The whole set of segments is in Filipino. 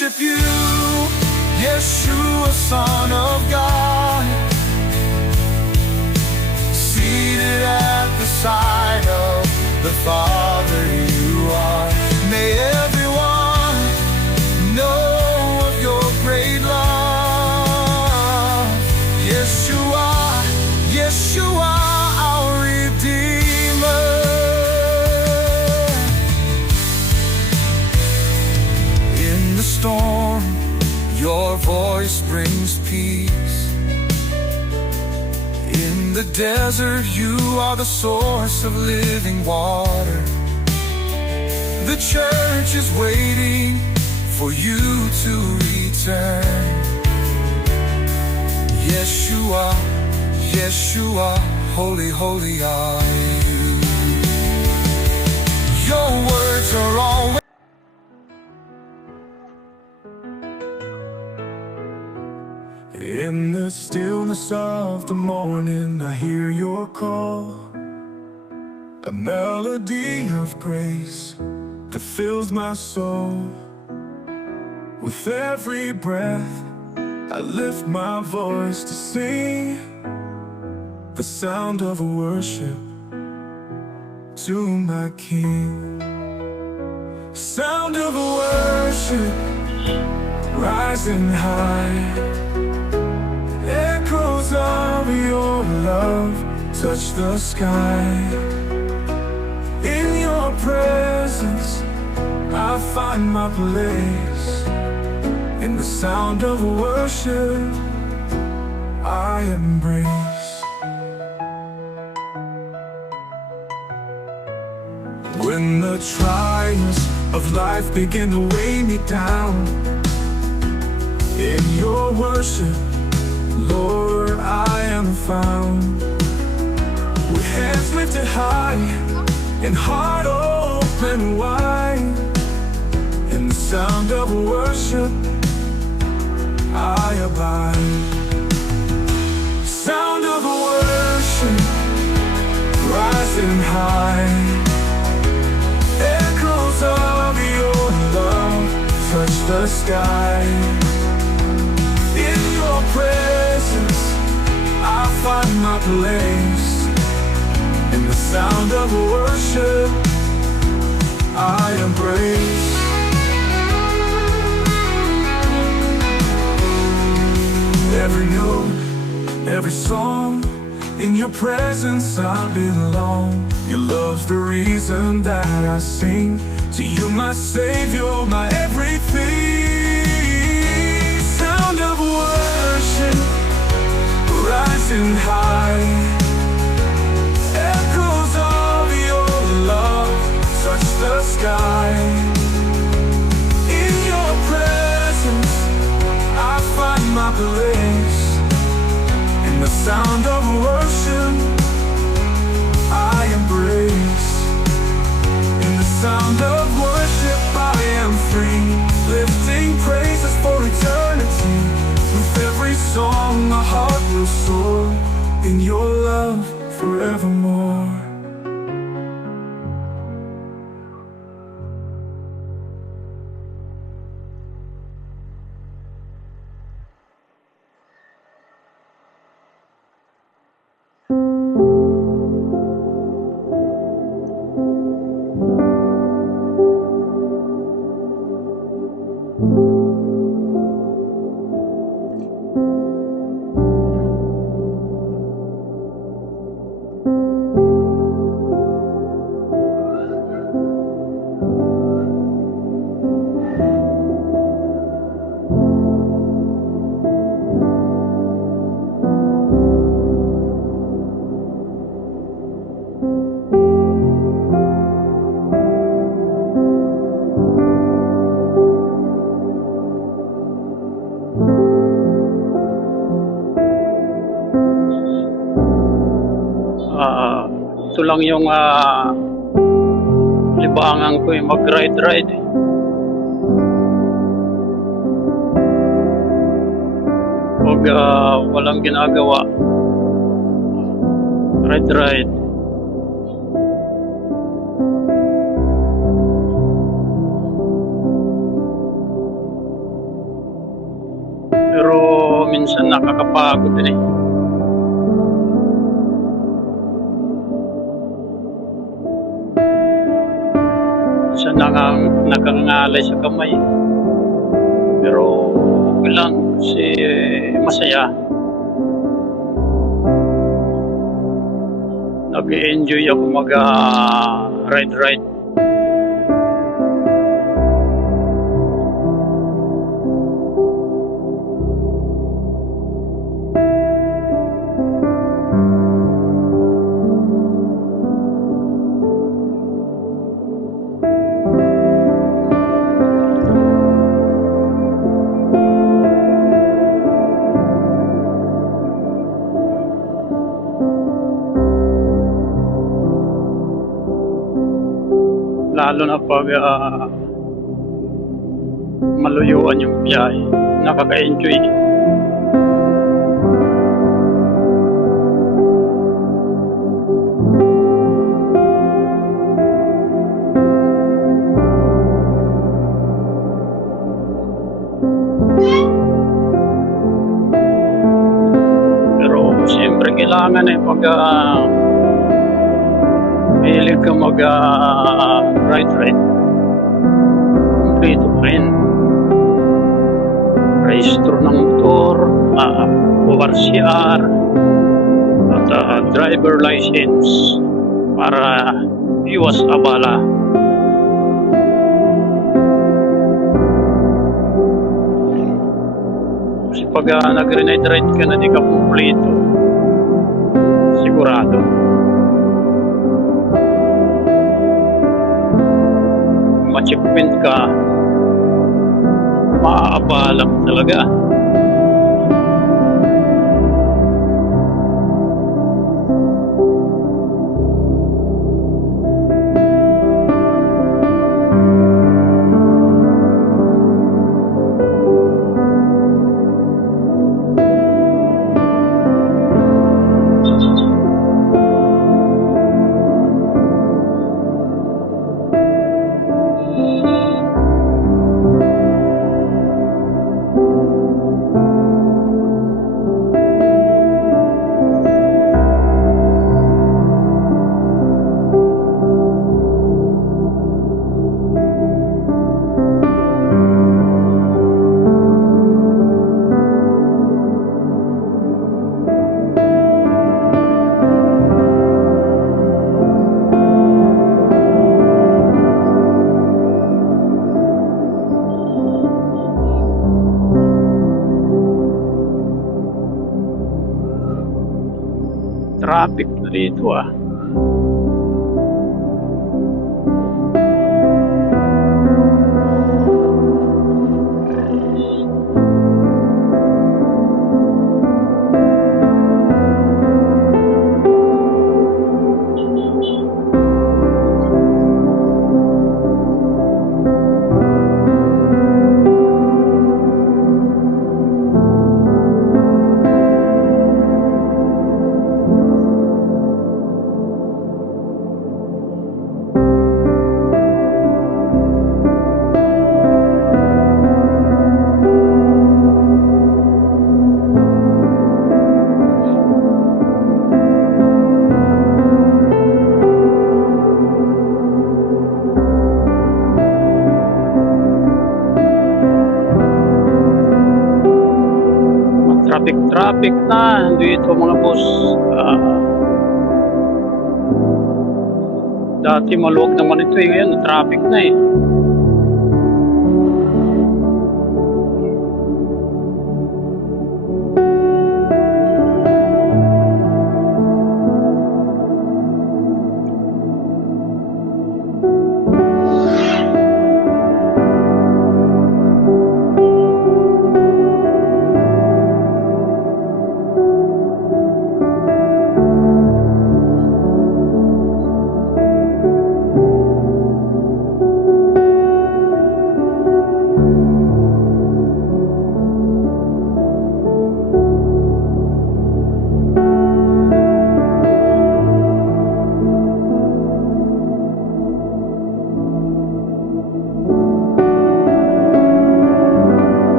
worship you, Yeshua, Son of God. Seated at the side of the Father you are. May everyone know of your great love. Yeshua, Yeshua, our Redeemer. In the storm, your voice brings peace. In the desert, you are the source of living water. The church is waiting for you to return. Yeshua, Yeshua, holy, holy are you. Your words are always in the stillness of the morning. I hear your call, a melody of grace that fills my soul. With every breath, I lift my voice to sing the sound of worship to my King. Sound of worship rising high. Echoes of your love touch the sky. In your presence, I find my place. In the sound of worship, I embrace. When the trials of life begin to weigh me down, in your worship, Lord, I am found. With hands lifted high and heart open wide, in the sound of worship, I abide. Sound of worship rising high. Echoes of your love touch the sky. In your presence, I find my place. In the sound of worship, I embrace. Every note, every song, in your presence I belong. Your love's the reason that I sing. To you, my Savior, my everything. Sound of worship rising high. Echoes of your love touch the sky. In your presence, I find my place. In the sound of worship, I embrace. In the sound of worship, I am free, lifting praises for eternity. With every song, my heart will soar in your love forevermore. Ito lang yung libangan ko yung mag-ride. Huwag walang ginagawa. Ride. Pero minsan nakakapagod din eh. Minsan nakangalay sa kamay. Pero okay lang kasi masaya. Nag-enjoy ako mag-ride. Lalo na pag maluyuan yung biyahe, nakaka-enjoy. Pero siyempre kailangan pag mahilig ka mag-ride. Kompleto pa rin. Rehistro ng motor, ORCR, at driver license para iwas abala. Kasi pag nag-ride ka na di ka kompleto, sigurado ma-checkpoint ka, maaabala ka talaga. Traffic na dito Traffic na dito mga boss. Dati maluwag naman ito ngayon traffic na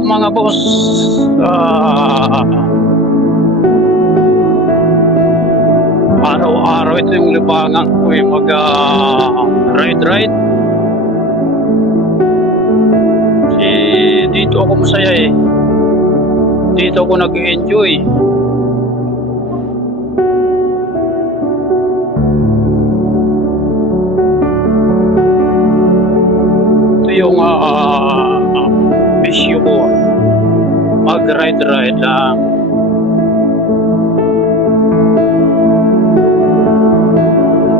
mga boss, araw-araw ito yung libangan ko mag ride. Dito ako masaya eh. Dito ako nag-enjoy. Ito yung bisyo ko. Mag-ride lang.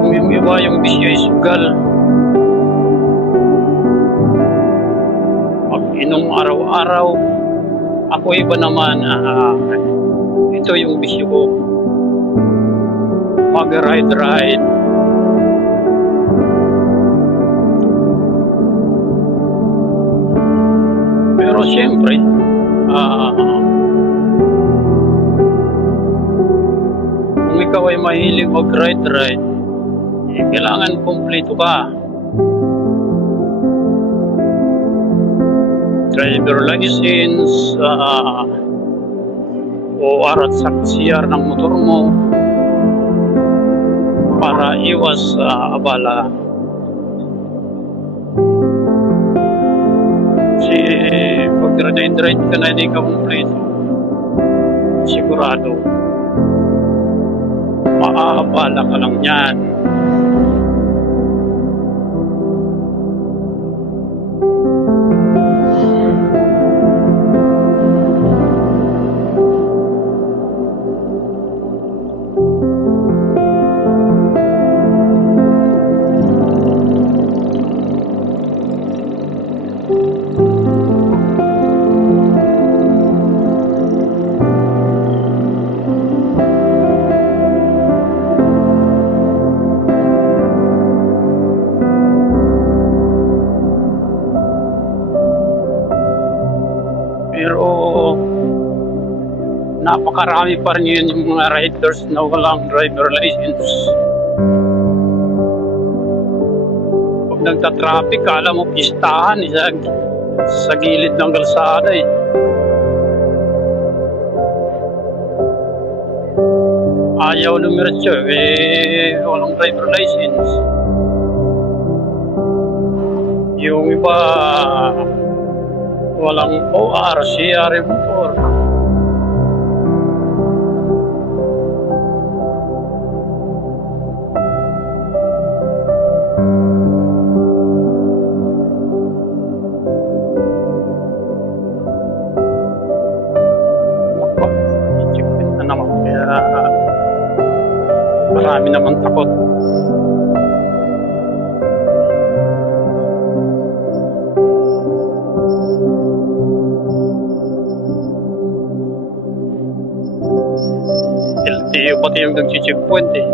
Kung yung iba yung bisyo ay sugal. Mag-inom araw-araw. Ako iba naman, ito yung bisyo ko. Mag-ride. Pero siyempre, kung ikaw ay mahilig mag-ride, kailangan kumpleto ka. Driver license, OR at CR ng motor mo para iwas abala. Kasi pag ride ka na hindi ka kumpleto, sigurado maaabala ka lang yan. Pero napakarami pa rin yun yung mga riders na walang driver license. Pag nagta-traffic, kala mo pistahan sa gilid ng kalsada eh. Ayaw lumiretso walang driver license. Yung iba walang OR, CR yung motor. I-checkpin na naman. Kaya marami naman takot. LTO pati yung nag-checkpoint eh.